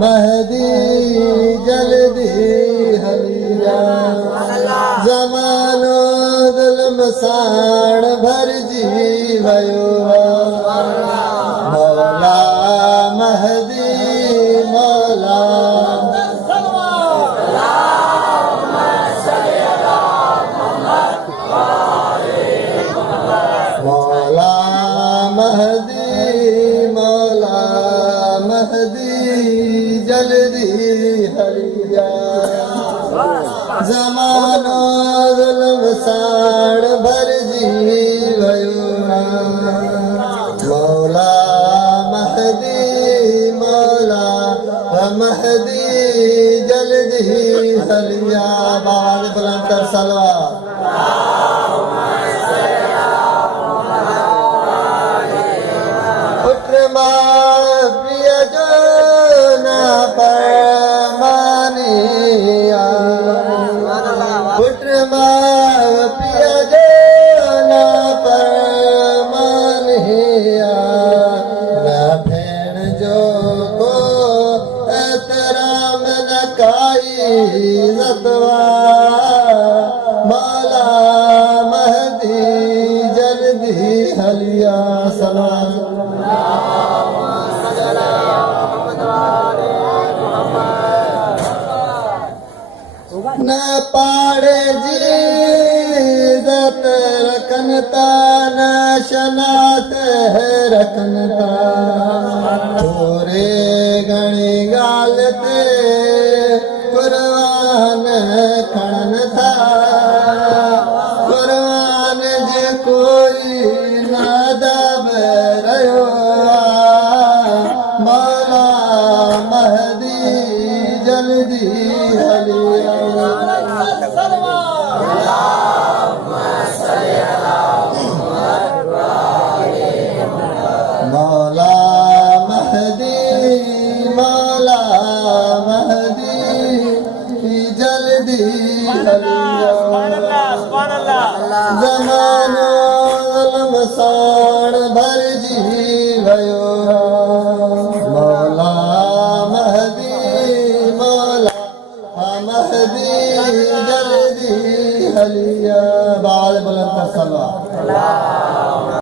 महदी जल्दी हलिया ज़मानो ज़ुल्म साण भरजी वयो मौला महदी मौला मौला महदी मौला महदी जल्दी हलिया ज़मानो ज़ुल्म साण भरजी वयो मौला महदी मौला महदी जल्दी हलिया बाल बुलंद कर सलवा प्रिय जो ना परमानिया पुत्र प्रिय जो ना परमानिया न भेण जो को एतराम न काई इज़्ज़तवा मौला महदी जल्दी हलिया सलाम न पाड़े जी इज़्ज़त रखनता न शनात है रखनता थोरे घणी गाल ते कुर्बान खणन था कुर्बान जे कोई नादब रयो मौला महदी जल्दी हलिया मौला महदी मौला महदी जल्दी हलिया ज़मानो ज़ुल्म साण भरजी वयो मौला महदी मौला महदी जल्दी हलिया बाल बुलंद सलवा